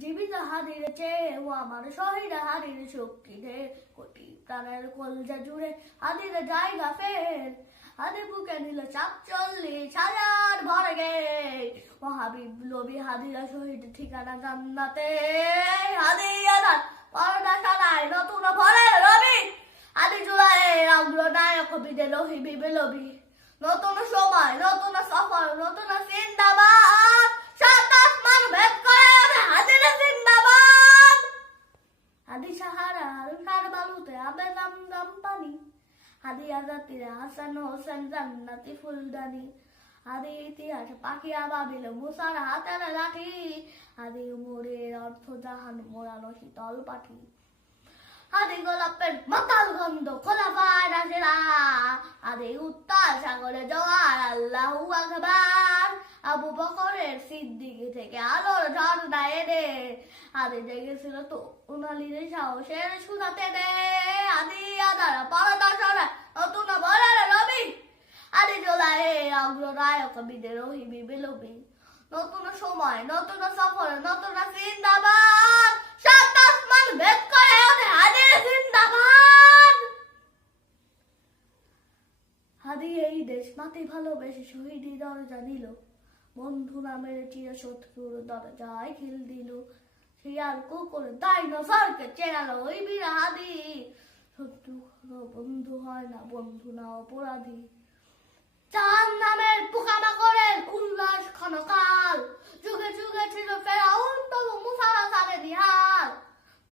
জীবিত হাদির চেয়ে ও আমার শহীদ হাদির শক্তিতে কোটি প্রাণের কলজা জুড়ে হাদির জায়গা ফের হাদি বুকে নিল ৪৭,০০০ ভরে গে মহাবিব লবি হাদিরা শহীদ ঠিকানা জান্নাতে হাদি আদার পর্দা সারায় নতুন ভরের রবি হাদি জুলাইয়ের অগ্রনায়ক বিদে রহিবি বেলবি নতুন সময় নতুন সফর নতুন জিন্দাবাদ সাত আসমান ভেদ করে ওঠে হাদির জিন্দাবাদ হাদি সাহারা হারুনার বালুতে আবে জমজম পানি হাদি আজাতিরে হাসান হোসেন জান্নাতি ফুলদানি হাদি ইতিহাস পাখি আবাবিল মুসার হাতের লাঠি হাদি উমরের অর্থ জাহান মোড়ানো শীতল পাঠি হাদি গোলাপের মাতাল গন্ধ খোলাফায় রাশেরা হাদি উত্তাল সাগরে জোয়ার আল্লাহু আকবার আবু বকরের সিদ্দিক থেকে আলোর ঝর্ণা এনে হাদি জেগেছিল তো উনালির সাহসের সুধাতে দে হাদি আদার পরদা সরে নতুন ভরের রবি হাদি জোলায়ে অগ্রনায়ক বিদে রহিবি বেলবি নতুন সময় নতুন সফর নতুন জিন্দাবাদ সাত আসমান ভেদ করে ওঠে হাদির জিন্দাবাদ হাদি এই দেশ মাটি ভালোবেসে শহীদি দরজা দিল বন্ধু নামের চির শত্রুর দরজায় খিল দিল শিয়াল কুকুর ডাইনোসরকে চেনালো ওই বীর হাদি শত্রু বন্ধু হয় না বন্ধু না অপরাধী চাঁদ নামের পোকামাকড়ের উল্লাস ক্ষণকাল যুগে যুগে ছিল ফেরাউন তবু মুসার সারে নিহাল